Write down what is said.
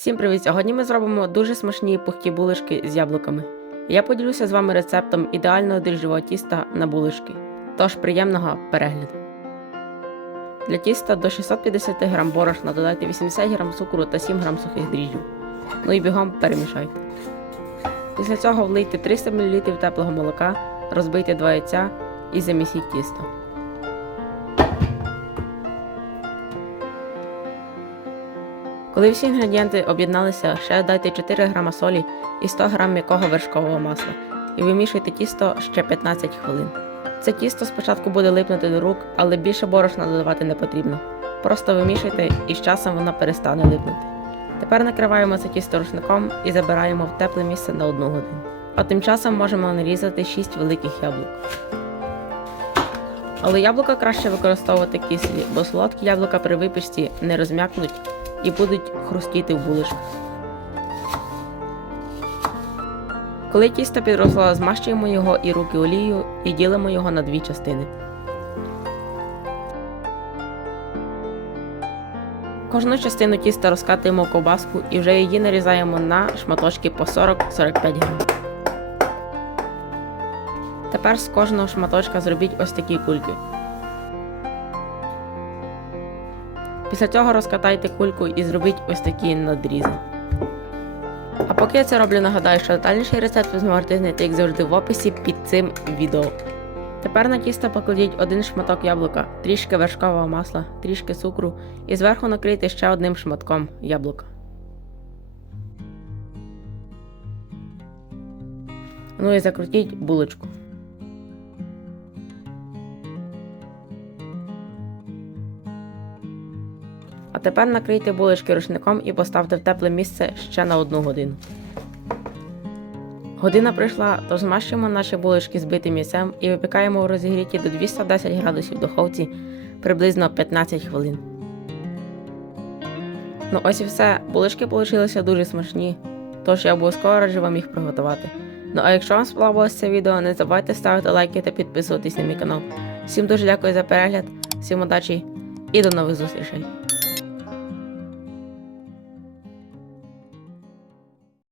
Всім привіт! Сьогодні ми зробимо дуже смачні пухкі булочки з яблуками. Я поділюся з вами рецептом ідеального дріжджового тіста на булочки. Тож приємного перегляду. Для тіста до 650 г борошна додайте 80 г цукру та 7 г сухих дріжджів. Ну і бігом перемішайте. Після цього влийте 300 мл теплого молока, розбийте 2 яйця і замісіть тісто. Коли всі інгредієнти об'єдналися, ще додайте 4 г солі і 100 г м'якого вершкового масла і вимішуйте тісто ще 15 хвилин. Це тісто спочатку буде липнути до рук, але більше борошна додавати не потрібно. Просто вимішуйте і з часом воно перестане липнути. Тепер накриваємо це тісто рушником і забираємо в тепле місце на 1 годину. А тим часом можемо нарізати 6 великих яблук. Але яблука краще використовувати кислі, бо солодкі яблука при випічці не розм'якнуть і будуть хрустіти в булочках. Коли тісто підросло, змащуємо його і руки олією і ділимо його на дві частини. Кожну частину тіста розкатуємо в ковбаску і вже її нарізаємо на шматочки по 40-45 грам. Тепер з кожного шматочка зробіть ось такі кульки. Після цього розкатайте кульку і зробіть ось такі надрізи. А поки я це роблю, нагадаю, що детальніший рецепт ви зможете знайти, як завжди, в описі під цим відео. Тепер на тісто покладіть один шматок яблука, трішки вершкового масла, трішки цукру і зверху накрийте ще одним шматком яблука. Ну і закрутіть булочку. Тепер накрийте булочки рушником і поставте в тепле місце ще на одну годину. Година прийшла, тож змащуємо наші булочки збитим м'ясем і випікаємо в розігріті до 210 градусів духовці приблизно 15 хвилин. Ну ось і все. Булочки вийшли дуже смачні, тож я обов'язково раджу вам їх приготувати. Ну а якщо вам сподобалось це відео, не забувайте ставити лайки та підписуватись на мій канал. Всім дуже дякую за перегляд, всім удачі і до нових зустрічей!